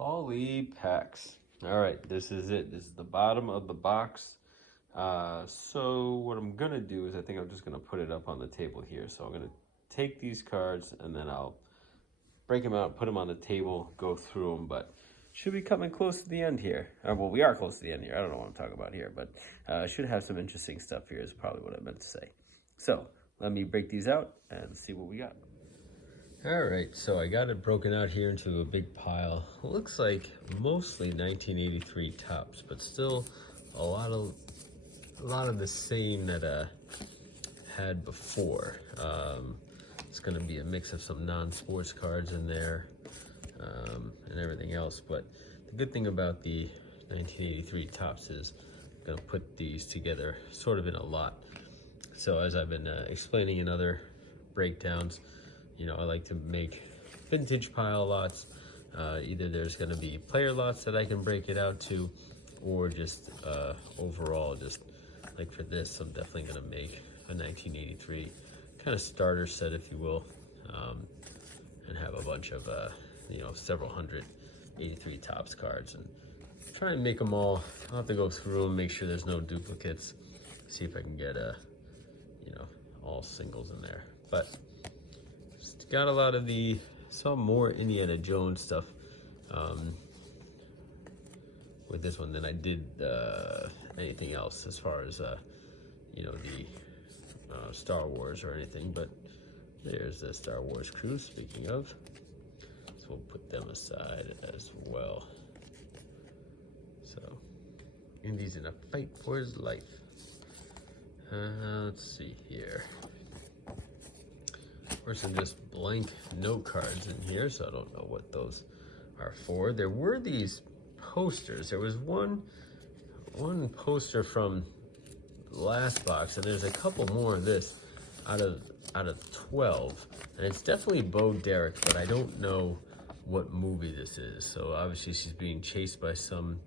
Holy packs. All right, this is it. This is the bottom of the box. So what I'm going to do is I think I'm just going to put it up on the table here. So I'm going to take these cards and then I'll break them out, put them on the table, go through them. But should be coming close to the end here. Well, we are close to the end here. I don't know what I'm talking about here, but should have some interesting stuff here is probably what I meant to say. So let me break these out and see what we got. All right, so I got it broken out here into a big pile. It looks like mostly 1983 tops, but still a lot of the same that I had before. It's going to be a mix of some non-sports cards in there and everything else. But the good thing about the 1983 tops is I'm going to put these together sort of in a lot. So as I've been explaining in other breakdowns, you know, I like to make vintage pile lots. Either there's going to be player lots that I can break it out to, or just overall, just like for this, I'm definitely going to make a 1983 kind of starter set, if you will, and have a bunch of, you know, several hundred 83 tops cards, and try and make them all. I'll have to go through them, make sure there's no duplicates, see if I can get you know, all singles in there. But got a lot of some more Indiana Jones stuff with this one than I did anything else as far as you know, the Star Wars or anything. But there's the Star Wars crew, speaking of, so we'll put them aside as well. So Indy's in a fight for his life. Let's see here. Some just blank note cards in here, so I don't know what those are for. There were these posters. There was one poster from last box, and there's a couple more of this out of 12, and it's definitely Bo Derek, but I don't know what movie this is. So obviously she's being chased by some,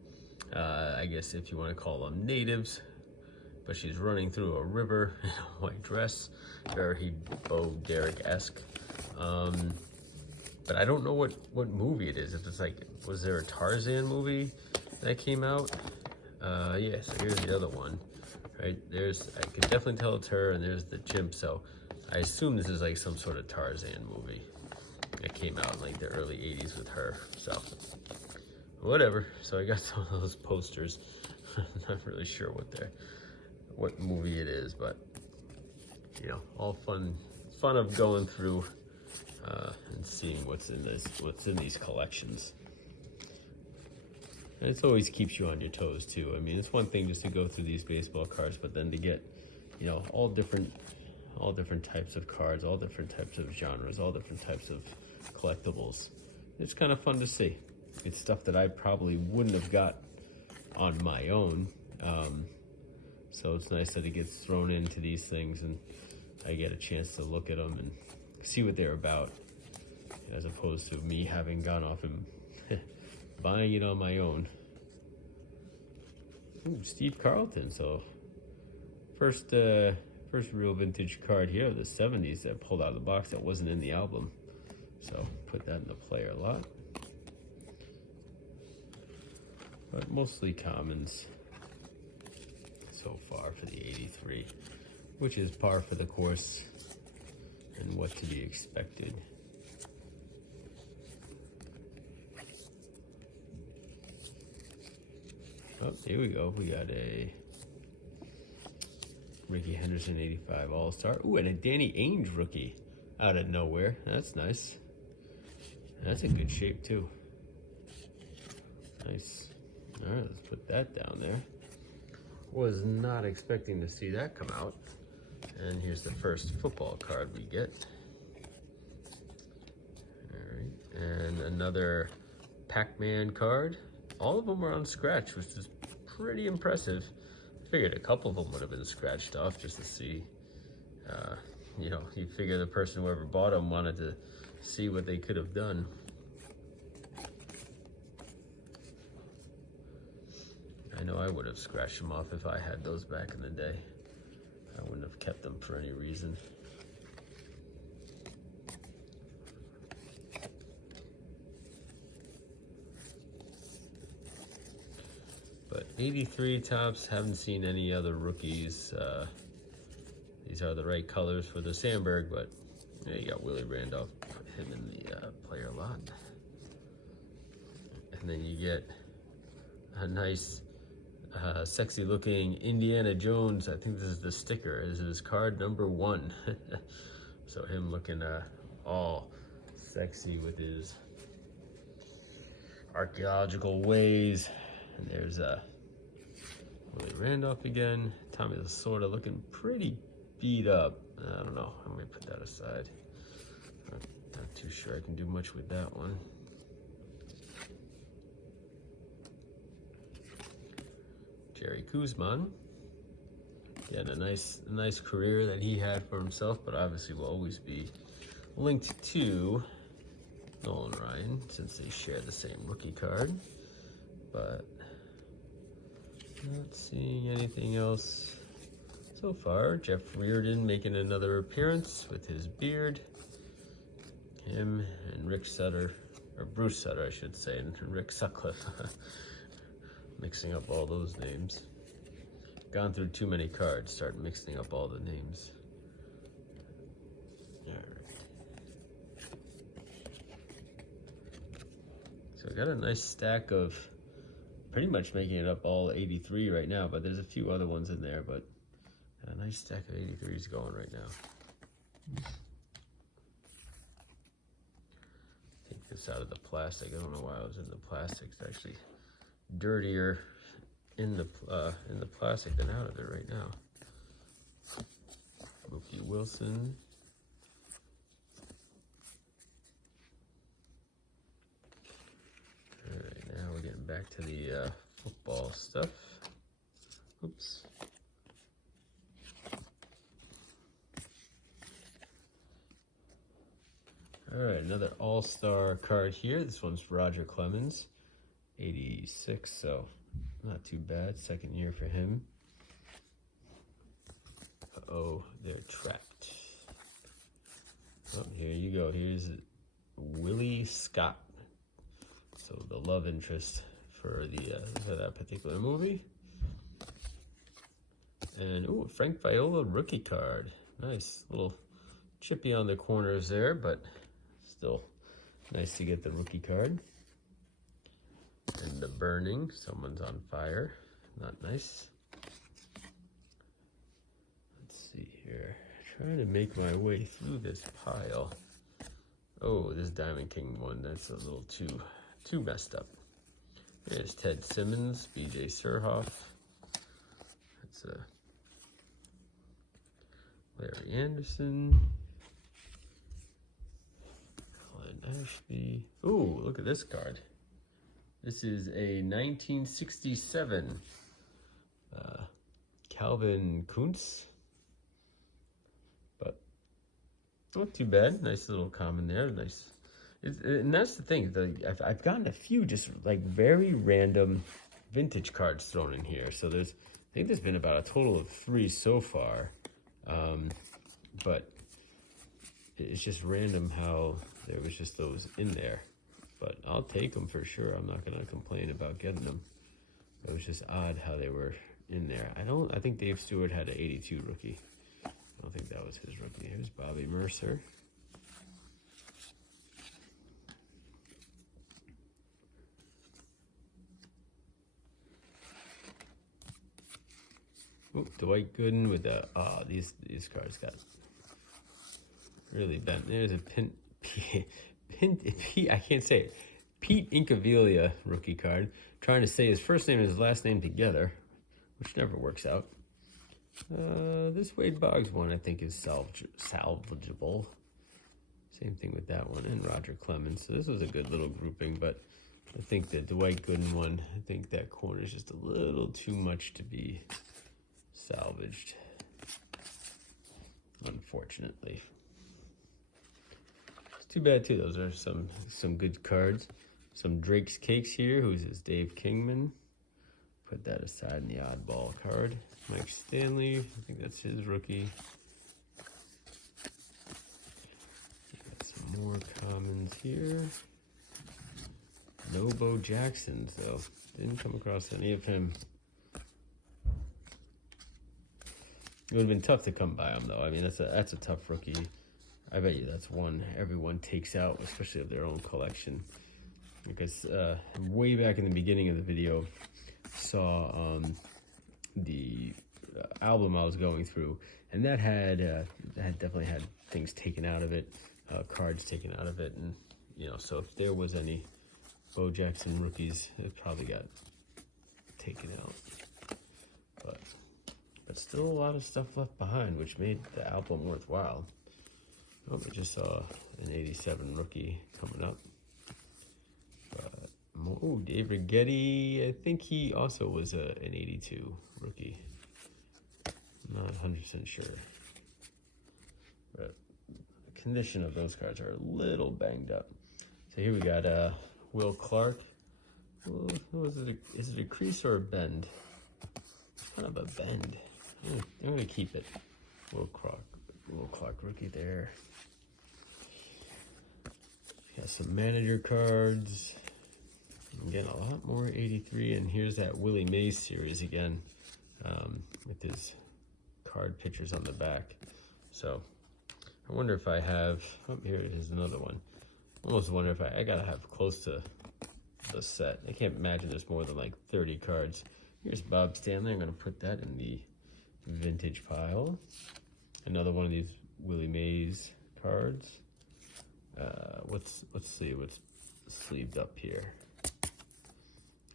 I guess if you want to call them natives, but she's running through a river in a white dress, very Bo Derek-esque. But I don't know what movie it is. If it's like, was there a Tarzan movie that came out? Yeah, so here's the other one, right? I can definitely tell it's her, and there's the chimp, so I assume this is like some sort of Tarzan movie that came out in like the early 80s with her, so whatever. So I got some of those posters. I'm not really sure what movie it is, but you know, all fun of going through and seeing what's in these collections. And it always keeps you on your toes too. I mean, it's one thing just to go through these baseball cards, but then to get, you know, all different types of cards, all different types of genres, all different types of collectibles. It's kind of fun to see. It's stuff that I probably wouldn't have got on my own. So it's nice that it gets thrown into these things and I get a chance to look at them and see what they're about, as opposed to me having gone off and buying it on my own. Ooh, Steve Carlton. So first real vintage card here of the 70s that pulled out of the box that wasn't in the album. So put that in the player lot. But mostly commons so far for the 83, which is par for the course and what to be expected. Oh, here we go. We got a Ricky Henderson 85 All-Star. Ooh, and a Danny Ainge rookie out of nowhere. That's nice. That's in good shape too. Nice. All right, let's put that down there. Was not expecting to see that come out. And here's the first football card we get. All right, and another Pac-Man card. All of them are on scratch, which is pretty impressive. I figured a couple of them would have been scratched off just to see. You know, you figure the person who ever bought them wanted to see what they could have done. I know I would have scratched them off if I had those back in the day. I wouldn't have kept them for any reason. 83 tops. Haven't seen any other rookies. These are the right colors for the Sandberg, but yeah, you got Willie Randolph. Put him in the player lot. And then you get a nice, sexy looking Indiana Jones. I think this is the sticker. This is card number 1. So him looking all sexy with his archaeological ways. And there's Willie Randolph again. Tommy Lasorda looking pretty beat up. I don't know. I'm gonna put that aside. Not too sure I can do much with that one. Jerry Kuzman. Again, a nice career that he had for himself, but obviously will always be linked to Nolan Ryan since they share the same rookie card. But not seeing anything else so far. Jeff Reardon making another appearance with his beard. Him and Rick Sutter, or Bruce Sutter, I should say, and Rick Sutcliffe. Mixing up all those names. Gone through too many cards, start mixing up all the names. All right. So I got a nice stack of pretty much making it up all 83 right now, but there's a few other ones in there, but a nice stack of 83s going right now. Take this out of the plastic. I don't know why I was in the plastic. It's actually dirtier in the plastic than out of it right now. Mookie Wilson. All right, now we're getting back to the football stuff. Oops. All right, another all-star card here. This one's Roger Clemens, 86, so not too bad. Second year for him. Uh-oh, they're trapped. Oh, here you go. Here's Willie Scott. So the love interest for that particular movie. And ooh, Frank Viola rookie card. Nice, little chippy on the corners there, but still nice to get the rookie card. And the burning, someone's on fire. Not nice. Let's see here. Trying to make my way through this pile. Oh, this Diamond King one, that's a little too messed up. There's Ted Simmons, BJ Surhoff. That's Larry Anderson. Colin Ashby. Ooh, look at this card. This is a 1967 Calvin Kuntz, but not too bad. Nice little comment there. Nice, and that's the thing. I've gotten a few just like very random vintage cards thrown in here. So I think there's been about a total of 3 so far, but it's just random how there was just those in there. But I'll take them for sure. I'm not going to complain about getting them. It was just odd how they were in there. I think Dave Stewart had an 82 rookie. I don't think that was his rookie. Here's Bobby Mercer. Oh, Dwight Gooden with the, these cards got really bent. There's a I can't say it. Pete Incaviglia rookie card. Trying to say his first name and his last name together, which never works out. This Wade Boggs one I think is salvageable. Same thing with that one and Roger Clemens. So this was a good little grouping, but I think the Dwight Gooden one, I think that corner is just a little too much to be salvaged, unfortunately. Too bad too. Those are some good cards. Some Drake's Cakes here. Who's this? Dave Kingman. Put that aside in the oddball card. Mike Stanley. I think that's his rookie. Got some more commons here. No Bo Jacksons though. Didn't come across any of him. It would have been tough to come by him, though. I mean, that's a tough rookie. I bet you that's one everyone takes out, especially of their own collection. Because way back in the beginning of the video, saw the album I was going through, and that had definitely had things taken out of it, cards taken out of it, and you know, so if there was any Bo Jackson rookies, it probably got taken out. But still a lot of stuff left behind, which made the album worthwhile. Oh, we just saw an 87 rookie coming up. Oh, Dave Rigetti, I think he also was an 82 rookie. I'm not 100% sure. But the condition of those cards are a little banged up. So here we got Will Clark. Is it a crease or a bend? It's kind of a bend. I'm gonna keep it. Will Clark rookie there. Got some manager cards. I'm getting a lot more 83, and here's that Willie Mays series again, with his card pictures on the back. So I wonder if I have. Oh, here is another one. I almost wonder if I gotta have close to the set. I can't imagine there's more than like 30 cards. Here's Bob Stanley. I'm gonna put that in the vintage pile. Another one of these Willie Mays cards. Let's see what's sleeved up here.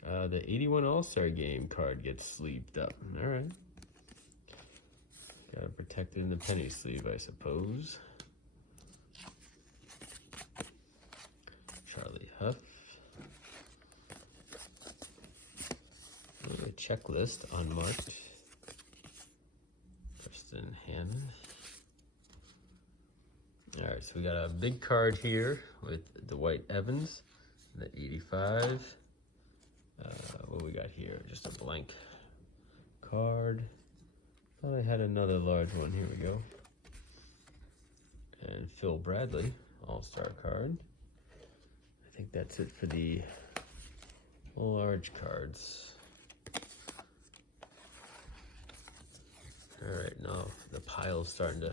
The 81 All-Star Game card gets sleeved up. All right. Gotta protect it in the penny sleeve, I suppose. Charlie Huff. A checklist unmarked. Preston Hannon. All right, so we got a big card here with Dwight Evans, the 85. What we got here? Just a blank card. Thought I had another large one. Here we go. And Phil Bradley, All-Star card. I think that's it for the large cards. All right, now the pile's starting to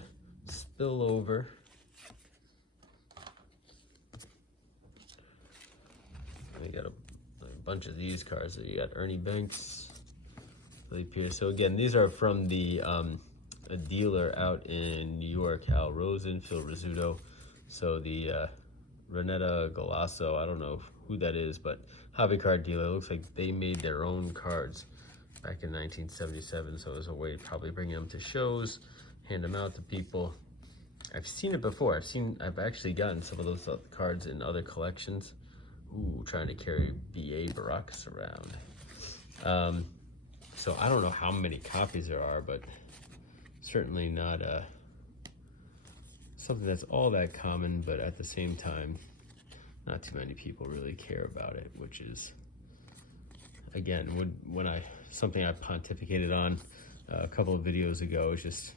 spill over. We got a bunch of these cards. So you got Ernie Banks, Billy Pierce. So again, these are from the a dealer out in New York, Al Rosen, Phil Rizzuto. So the Renetta Galasso, I don't know who that is, but hobby card dealer. It looks like they made their own cards back in 1977. So it was a way of probably bringing them to shows, hand them out to people. I've seen it before. I've actually gotten some of those cards in other collections. Ooh, trying to carry B.A. Baracus around. So I don't know how many copies there are, but certainly not something that's all that common, but at the same time, not too many people really care about it, which is, again, something I pontificated on a couple of videos ago. It's just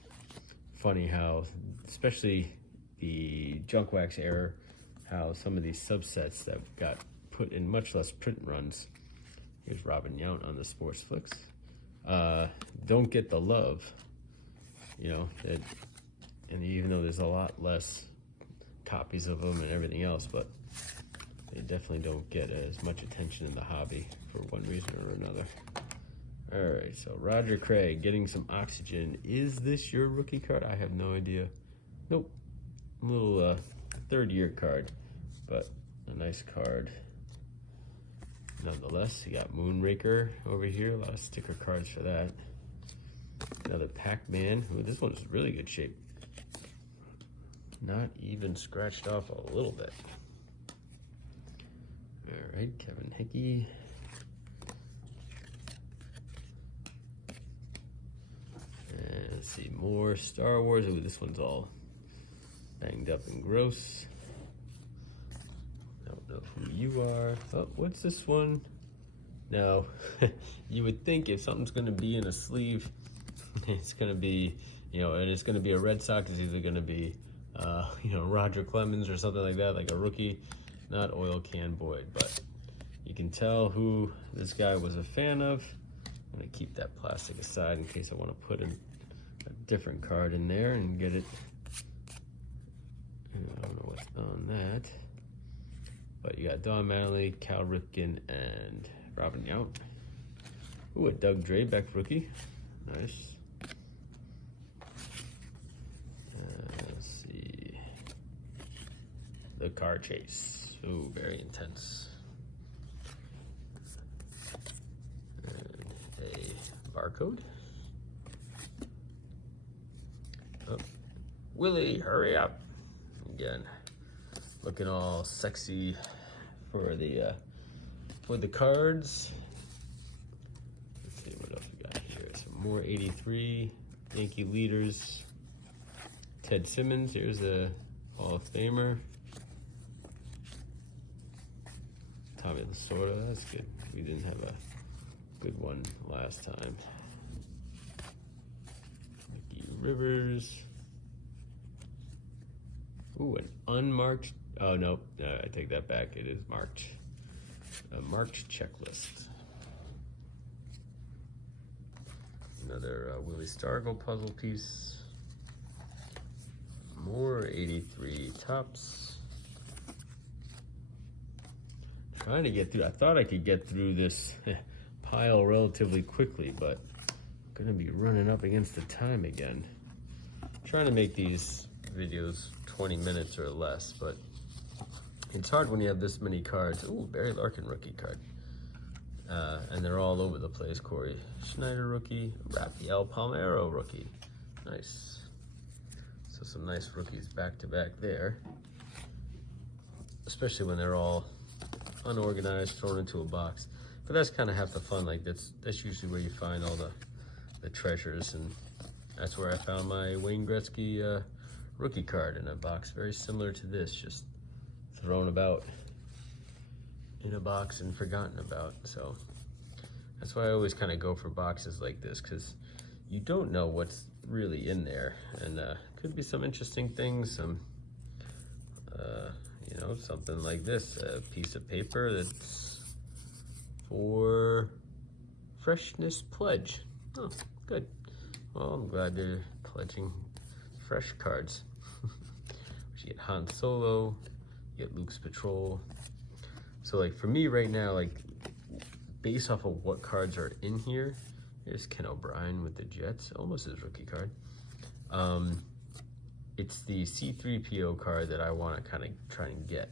funny how, especially the junk wax era, how some of these subsets that got put in much less print runs, here's Robin Yount on the Sports Flicks, don't get the love, you know, and even though there's a lot less copies of them and everything else, but they definitely don't get as much attention in the hobby for one reason or another. All right, so Roger Craig getting some oxygen. Is this your rookie card? I have no idea. Nope. A little third-year card, but a nice card nonetheless. You got Moonraker over here. A lot of sticker cards for that. Another Pac-Man. Ooh, this one's really good shape. Not even scratched off a little bit. All right, Kevin Hickey. And let's see, more Star Wars. Ooh, this one's all banged up and gross. Don't know who you are. Oh, what's this one? Now, you would think if something's going to be in a sleeve, it's going to be, you know, and it's going to be a Red Sox, it's either going to be, you know, Roger Clemens or something like that, like a rookie, not Oil Can Boyd. But you can tell who this guy was a fan of. I'm going to keep that plastic aside in case I want to put a different card in there and get it. I don't know what's on that. But you got Don Mattingly, Cal Ripken, and Robin Yount. Ooh, a Doug Drabeck rookie. Nice. Let's see. The car chase. Ooh, very intense. And a barcode. Oh. Willie, hurry up. Again, looking all sexy for the cards. Let's see what else we got here. Some more 83 Yankee leaders. Ted Simmons, here's a Hall of Famer. Tommy Lasorda, that's good. We didn't have a good one last time. Mickey Rivers. Ooh, an unmarked. Oh, no, I take that back. It is marked. A marked checklist. Another Willie Stargell puzzle piece. More 83 tops. Trying to get through. I thought I could get through this pile relatively quickly, but I'm gonna be running up against the time again. Trying to make these videos 20 minutes or less, but it's hard when you have this many cards. Ooh, Barry Larkin rookie card. And they're all over the place. Corey Schneider rookie, Rafael Palmeiro rookie. Nice. So some nice rookies back to back there. Especially when they're all unorganized, thrown into a box. But that's kind of half the fun. Like that's usually where you find all the treasures, and that's where I found my Wayne Gretzky rookie card in a box very similar to this, just thrown about in a box and forgotten about. So that's why I always kind of go for boxes like this, because you don't know what's really in there, and could be some interesting things, some you know, something like this, a piece of paper that's for freshness pledge. Oh, good. Well, I'm glad they're pledging fresh cards. You get Han Solo, you get Luke's Patrol. So like for me right now, like based off of what cards are in here, here's Ken O'Brien with the Jets, almost his rookie card. It's the C3PO card that I want to kind of try and get.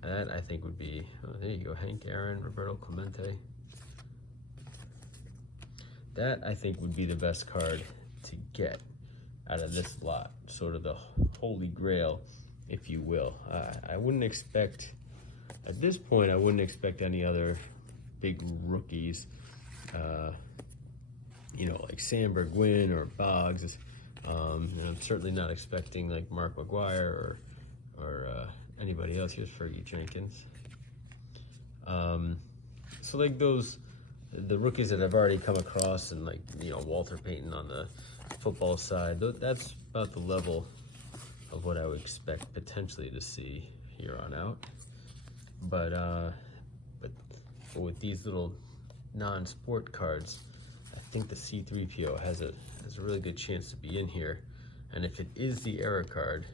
That I think would be, oh, there you go, Hank Aaron, Roberto Clemente. That I think would be the best card to get out of this lot, sort of the holy grail, if you will. I wouldn't expect, at this point, I wouldn't expect any other big rookies, you know, like Sam Burgwin or Boggs. And I'm certainly not expecting like Mark McGuire or anybody else. Here's Fergie Jenkins. So like the rookies that I've already come across, and like, you know, Walter Payton on the football side, that's about the level of what I would expect potentially to see here on out. But with these little non-sport cards, I think the C3PO has a really good chance to be in here. And if it is the error card,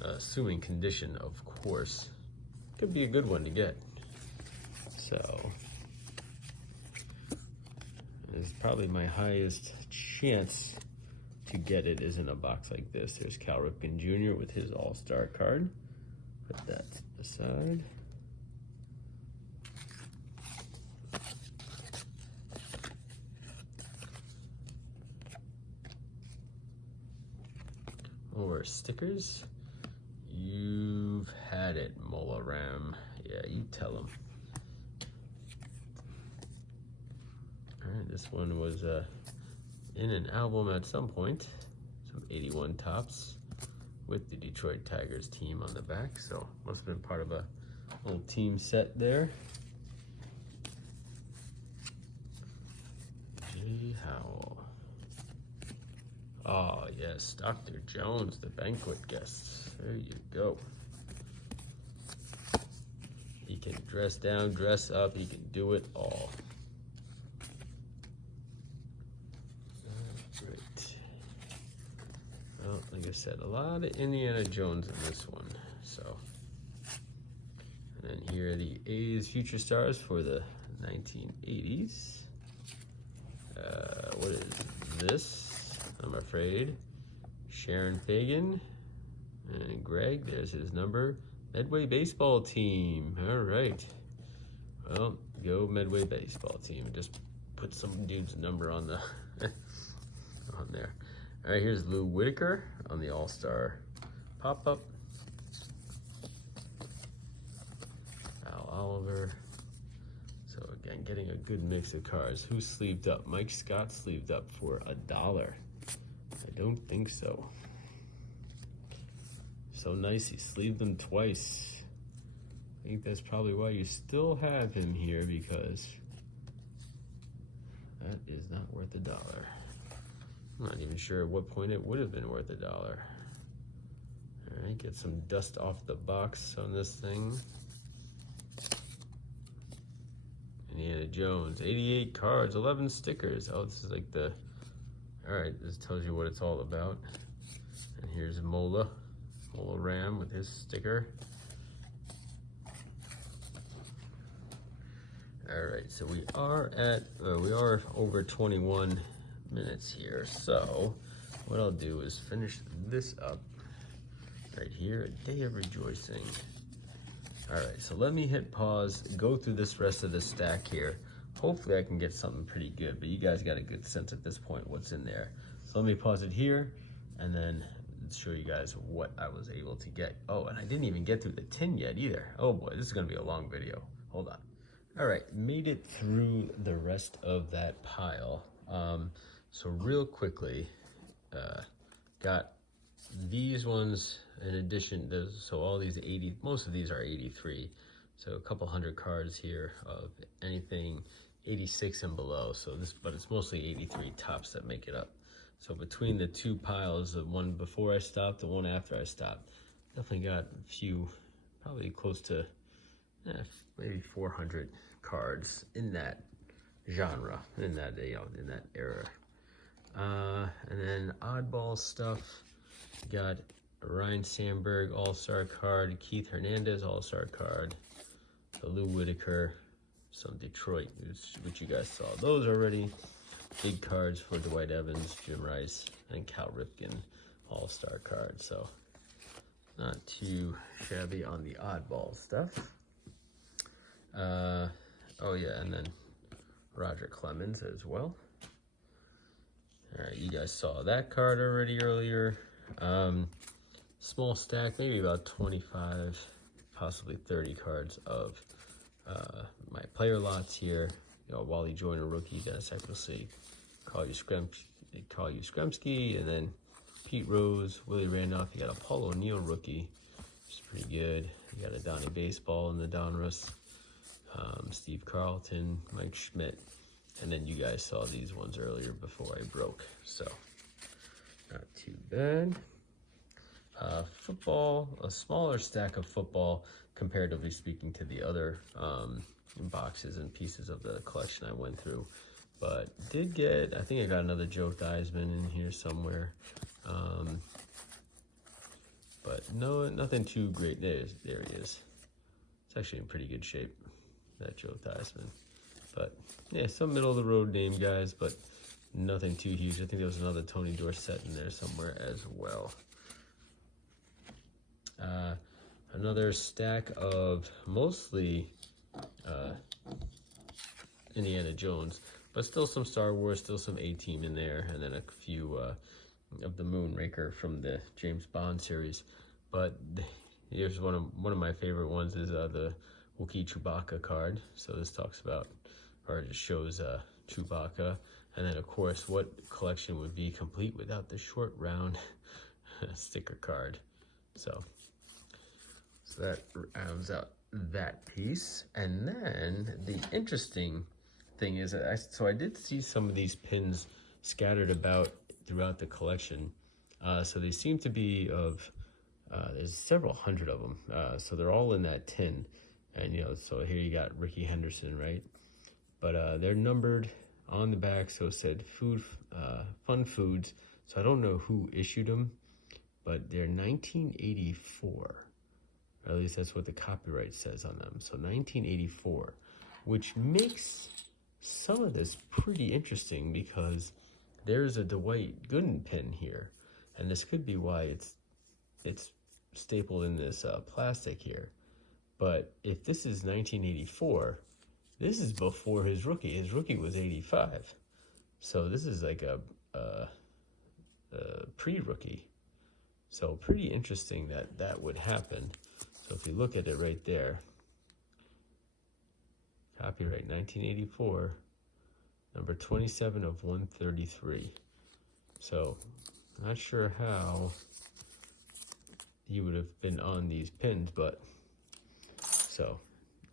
assuming condition, of course, could be a good one to get. So it's probably my highest chance to get it is in a box like this. There's Cal Ripken Jr. with his all-star card. Put that aside. More stickers. You've had it, Mola Ram. Yeah, you tell him. All right, this one was in an album at some point. Some 81 tops with the Detroit Tigers team on the back. So must have been part of a little team set there. J. Howell. Oh, yes, Dr. Jones, the banquet guest. There you go. He can dress down, dress up, he can do it all. I said, a lot of Indiana Jones in this one. So, and then here are the A's future stars for the 1980s. What is this? I'm afraid. Sharon Fagan and Greg, there's his number. Medway baseball team. All right. Well, go Medway baseball team. Just put some dude's number on the on there. All right, here's Lou Whitaker on the All-Star pop-up. Al Oliver. So again, getting a good mix of cards. Who sleeved up? Mike Scott sleeved up for $1. I don't think so. So nice, he sleeved them twice. I think that's probably why you still have him here, because that is not worth $1. I'm not even sure at what point it would have been worth $1. All right, get some dust off the box on this thing. Indiana Jones, 88 cards, 11 stickers. Oh, this is like the, all right, this tells you what it's all about. And here's Mola Ram with his sticker. All right, so we are over 21 minutes here. So what I'll do is finish this up right here, A Day of Rejoicing. All right, so let me hit pause, go through this rest of the stack here. Hopefully I can get something pretty good, but you guys got a good sense at this point what's in there. So let me pause it here and then show you guys what I was able to get. Oh, and I didn't even get through the tin yet either. Oh boy, this is gonna be a long video. Hold on. All right, made it through the rest of that pile. So real quickly, got these ones in addition. So all these 80, most of these are 83. So a couple hundred cards here of anything 86 and below. So this, but it's mostly 83 tops that make it up. So between the two piles, the one before I stopped, the one after I stopped, definitely got a few, probably close to maybe 400 cards in that genre, in that, you know, in that era. And then oddball stuff, got Ryan Sandberg All-Star card, Keith Hernandez All-Star card, the Lou Whitaker, some Detroit, which you guys saw those already. Big cards for Dwight Evans, Jim Rice, and Cal Ripken All-Star card. So not too shabby on the oddball stuff. Oh yeah, and then Roger Clemens as well. All right, you guys saw that card already earlier. Small stack, maybe about 25, possibly 30 cards of my player lots here. You know, Wally Joyner rookie, Dennis Eckersley, Call you Skremski, and then Pete Rose, Willie Randolph. You got a Paul O'Neill rookie, which is pretty good. You got a Donnie Baseball in the Donruss, Steve Carlton, Mike Schmidt, and then you guys saw these ones earlier before I broke, so not too bad. Football, a smaller stack of football comparatively speaking to the other boxes and pieces of the collection I went through, but did get, I think I got another Joe Theismann in here somewhere, but no, nothing too great. There he is. It's actually in pretty good shape, that Joe Theismann. But yeah, some middle of the road name guys, but nothing too huge. I think there was another Tony Dorsett in there somewhere as well. Another stack of mostly Indiana Jones, but still some Star Wars, still some A-Team in there, and then a few of the Moonraker from the James Bond series. But here's one of my favorite ones is the Wookiee Chewbacca card. So this talks about, or it shows Chewbacca, and then of course what collection would be complete without the short round sticker card. So that rounds out that piece. And then the interesting thing is that I did see some of these pins scattered about throughout the collection. So they seem to be of, there's several hundred of them. So they're all in that tin. And, you know, so here you got Ricky Henderson, right? But they're numbered on the back. So it said Fun Foods. So I don't know who issued them. but they're 1984. Or at least that's what the copyright says on them. So 1984, which makes some of this pretty interesting because there's a Dwight Gooden pin here, and this could be why it's stapled in this plastic here. But if this is 1984, this is before his rookie. His rookie was 85. So this is like a pre-rookie. So pretty interesting that that would happen. So if you look at it right there, copyright 1984, number 27 of 133. So not sure how he would have been on these pins, but so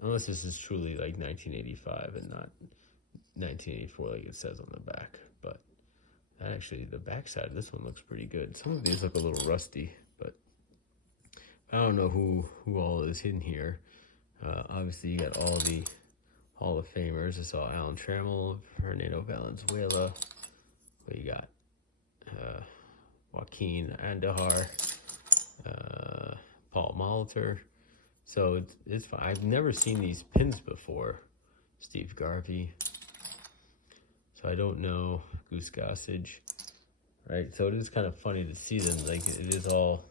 unless this is truly like 1985 and not 1984 like it says on the back. But actually the back side of this one looks pretty good. Some of these look a little rusty, but I don't know who all is in here. Obviously you got all the Hall of Famers. I saw Alan Trammell, Fernando Valenzuela. What you got? Joaquin Andahar, Paul Molitor. So it's fine. I've never seen these pins before. Steve Garvey. So I don't know. Goose Gossage. Right. So it is kind of funny to see them. Like it is all,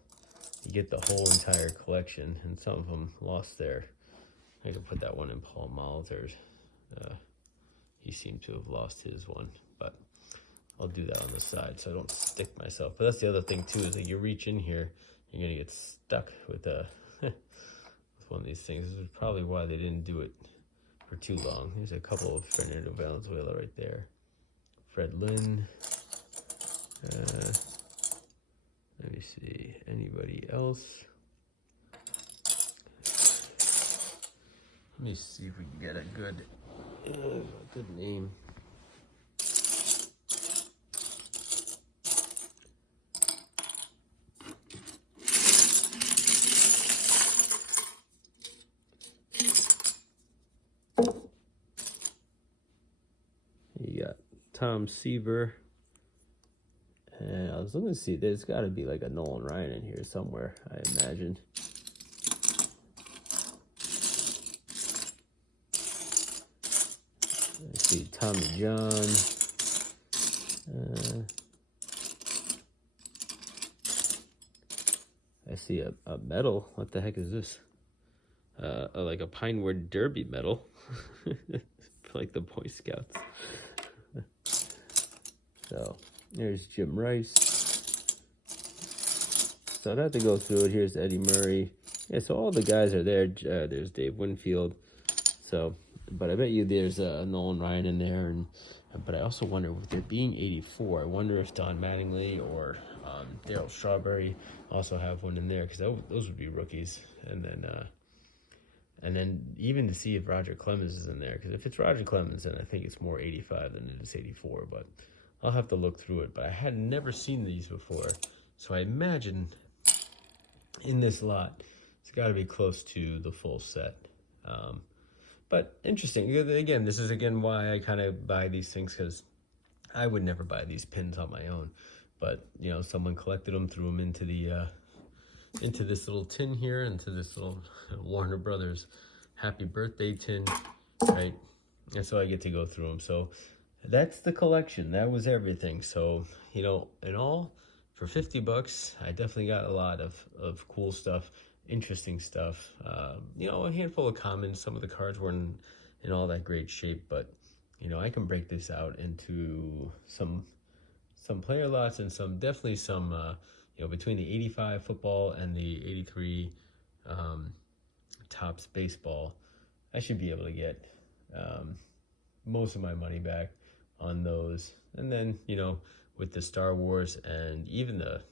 you get the whole entire collection, and some of them lost their. I could put that one in Paul Molitor's. He seemed to have lost his one, but I'll do that on the side so I don't stick myself. But that's the other thing too, is that you reach in here, you're gonna get stuck with with one of these things. This is probably why they didn't do it for too long. There's a couple of Fernando Valenzuela right there. Fred Lynn. Let me see, anybody else? Let me see if we can get a good name. You got Tom Seaver. And I was looking to see, there's got to be like a Nolan Ryan in here somewhere, I imagine. Let's see, Tommy John. I see a medal. What the heck is this? Like a Pinewood Derby medal. For like the Boy Scouts. So there's Jim Rice. So I'd have to go through it. Here's Eddie Murray. Yeah, so all the guys are there. There's Dave Winfield. So, but I bet you there's Nolan Ryan in there. But I also wonder, with there being 84, I wonder if Don Mattingly or Darryl Strawberry also have one in there, because those would be rookies. And then even to see if Roger Clemens is in there, because if it's Roger Clemens, then I think it's more 85 than it is 84. But I'll have to look through it. But I had never seen these before, so I imagine in this lot it's got to be close to the full set. But interesting. Again, this is why I kind of buy these things, because I would never buy these pins on my own. But you know, someone collected them, threw them into this little tin here, into this little Warner Brothers Happy Birthday tin, right? And so I get to go through them. So that's the collection. That was everything. So, you know, in all, for $50, I definitely got a lot of cool stuff, interesting stuff. You know, a handful of commons. Some of the cards weren't in all that great shape, but you know, I can break this out into some player lots and definitely some you know, between the 85 football and the 83 Topps baseball, I should be able to get most of my money back on those. And then, you know, with the Star Wars and even the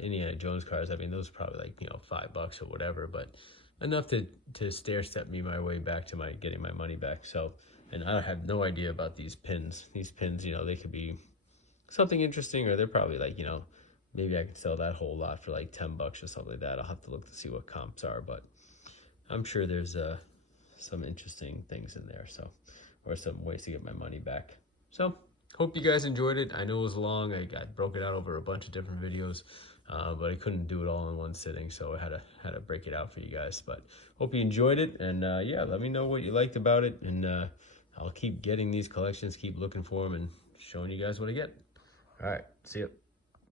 Indiana Jones cards, I mean, those are probably like, you know, $5 or whatever, but enough to stair step me my way back to getting my money back. So, and I have no idea about these pins. These pins, you know, they could be something interesting, or they're probably like, you know, maybe I could sell that whole lot for like $10 or something like that. I'll have to look to see what comps are, but I'm sure there's some interesting things in there. So, or some ways to get my money back. So hope you guys enjoyed it. I know it was long. I broke it out over a bunch of different videos, but I couldn't do it all in one sitting, so I had to break it out for you guys. But hope you enjoyed it, and yeah, let me know what you liked about it, and I'll keep getting these collections, keep looking for them, and showing you guys what I get. All right, see ya.